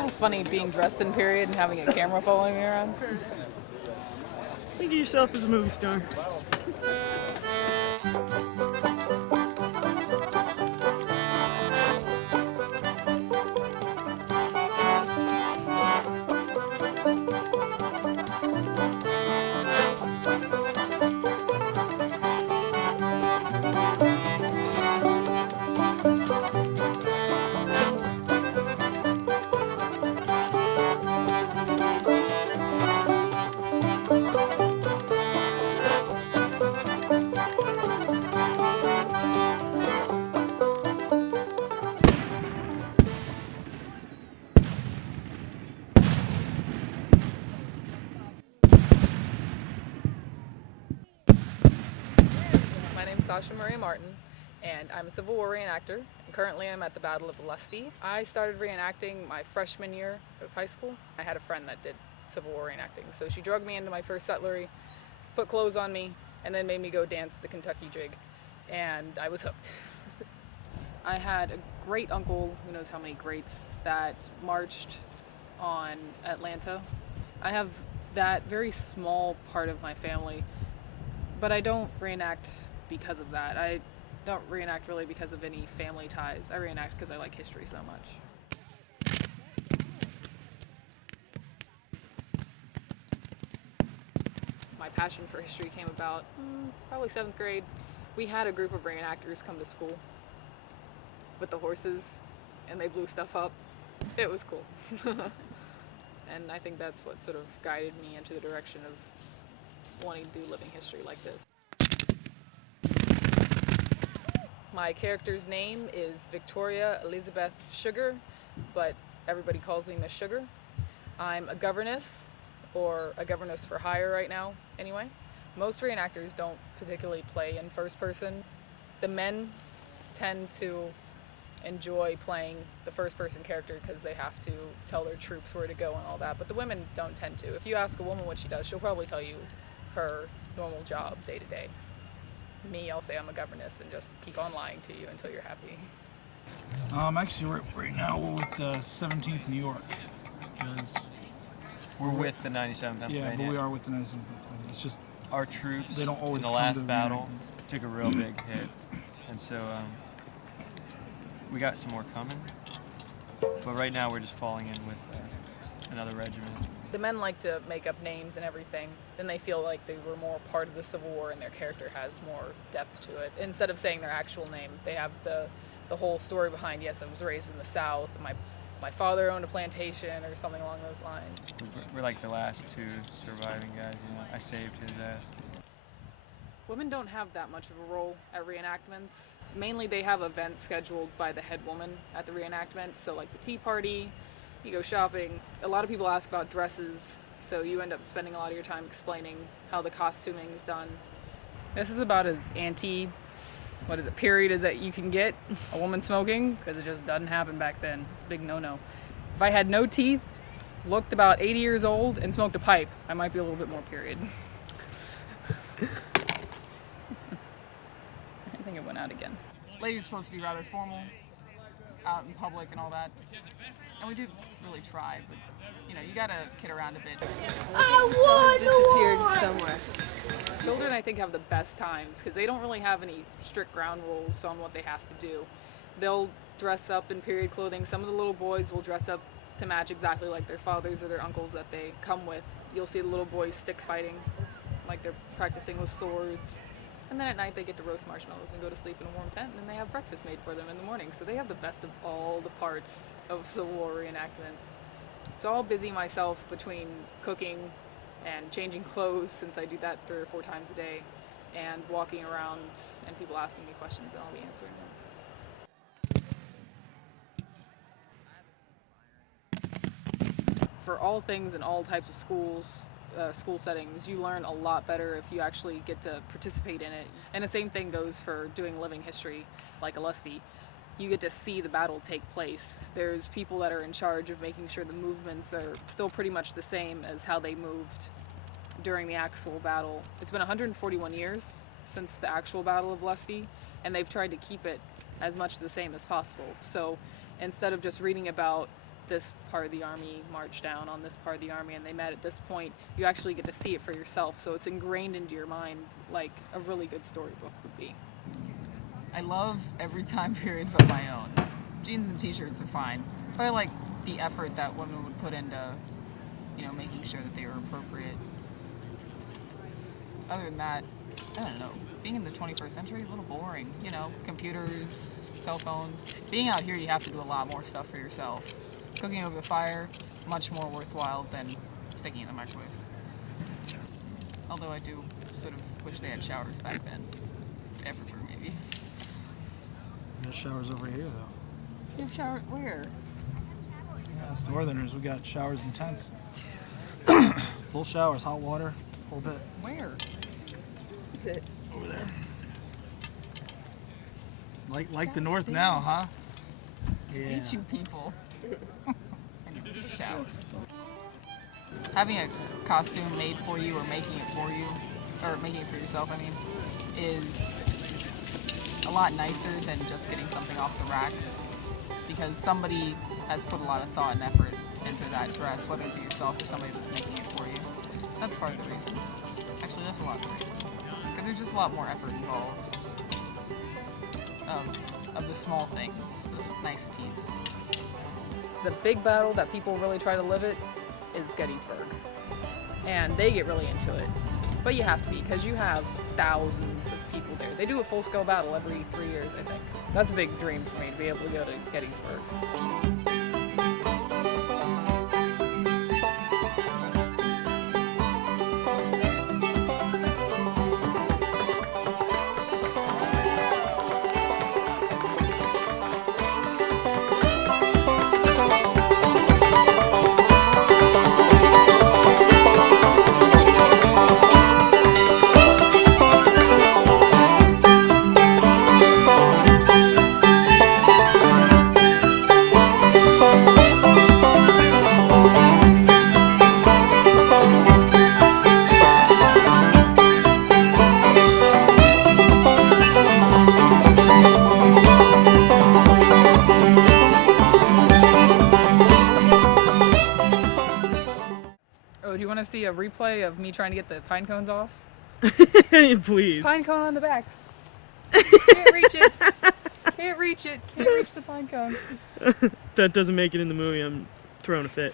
little funny being dressed in period and having a camera following me around. Think of yourself as a movie star. My name's Sasha Martin, and I'm a Civil War reenactor. And currently, I'm at the Battle of Olustee. I started reenacting my freshman year of high school. I had a friend that did Civil War reenacting, so she drugged me into my first settlery, put clothes on me, and then made me go dance the Kentucky jig, and I was hooked. I had a great uncle, who knows how many greats, that marched on Atlanta. I have that very small part of my family, but I don't reenact because of that. I don't reenact really because of any family ties. I reenact because I like history so much. My passion for history came about probably 7th grade. We had a group of reenactors come to school with the horses, and they blew stuff up. It was cool. And I think that's what sort of guided me into the direction of wanting to do living history like this. My character's name is Victoria Elizabeth Sugar, but everybody calls me Miss Sugar. I'm a governess, or a governess for hire right now, anyway. Most reenactors don't particularly play in first person. The men tend to enjoy playing the first person character because they have to tell their troops where to go and all that, but the women don't tend to. If you ask a woman what she does, she'll probably tell you her normal job day to day. Me, I'll say I'm a governess and just keep on lying to you until you're happy. Actually, right now we're with the 17th New York, because we're with the 97th Pennsylvania. Yeah, but we are with the 97th Pennsylvania. It's just our troops. They don't always in the come last to battle took a real big hit, and so we got some more coming. But right now we're just falling in with another regiment. The men like to make up names and everything. Then they feel like they were more part of the Civil War and their character has more depth to it. Instead of saying their actual name, they have the whole story behind, yes, I was raised in the South, my father owned a plantation, or something along those lines. We're like the last two surviving guys, you know. I saved his ass. Women don't have that much of a role at reenactments. Mainly they have events scheduled by the head woman at the reenactment, so like the tea party, you go shopping. A lot of people ask about dresses, so you end up spending a lot of your time explaining how the costuming is done. This is about as period as that you can get a woman smoking, because it just doesn't happen back then. It's a big no-no. If I had no teeth, looked about 80 years old, and smoked a pipe, I might be a little bit more period. I think it went out again. Ladies are supposed to be rather formal, out in public and all that. And we do really try, but you know, you gotta kid around a bit. I disappeared somewhere. Children, I think, have the best times because they don't really have any strict ground rules on what they have to do. They'll dress up in period clothing. Some of the little boys will dress up to match exactly like their fathers or their uncles that they come with. You'll see the little boys stick fighting, like they're practicing with swords. And then at night they get to roast marshmallows and go to sleep in a warm tent, and then they have breakfast made for them in the morning. So they have the best of all the parts of Civil War reenactment. So I'll busy myself between cooking and changing clothes, since I do that 3 or 4 times a day, and walking around and people asking me questions, and I'll be answering them. For all things in all types of schools, school settings, you learn a lot better if you actually get to participate in it. And the same thing goes for doing living history like Olustee. You get to see the battle take place. There's people that are in charge of making sure the movements are still pretty much the same as how they moved during the actual battle. It's been 141 years since the actual Battle of Olustee, and they've tried to keep it as much the same as possible. So instead of just reading about this part of the army marched down on this part of the army and they met at this point, you actually get to see it for yourself. So it's ingrained into your mind like a really good storybook would be. I love every time period but my own. Jeans and t-shirts are fine, but I like the effort that women would put into, making sure that they were appropriate. Other than that, I don't know. Being in the 21st century is a little boring. Computers, cell phones. Being out here, you have to do a lot more stuff for yourself. Cooking over the fire, much more worthwhile than sticking in the microwave. Although I do sort of wish they had showers back then. Everywhere, maybe. We got showers over here, though. You have shower where? Yeah, as Northerners, we got showers and tents. Full showers, hot water, full bit. Where? That's it. Over there. Like the North now, huh? Yeah. Hate you people. Anyway, shower. Having a costume made for you or making it for you, or making it for yourself, is a lot nicer than just getting something off the rack, because somebody has put a lot of thought and effort into that dress, whether it be yourself or somebody that's making it for you. That's part of the reason. Actually, that's a lot of the reason. Because there's just a lot more effort involved of the small things, the niceties. The big battle that people really try to live it is Gettysburg. And they get really into it. But you have to be, because you have thousands of people there. They do a full-scale battle every 3 years, I think. That's a big dream for me, to be able to go to Gettysburg. Oh, do you want to see a replay of me trying to get the pine cones off? Please. Pine cone on the back. Can't reach it. Can't reach it. Can't reach the pine cone. That doesn't make it in the movie. I'm throwing a fit.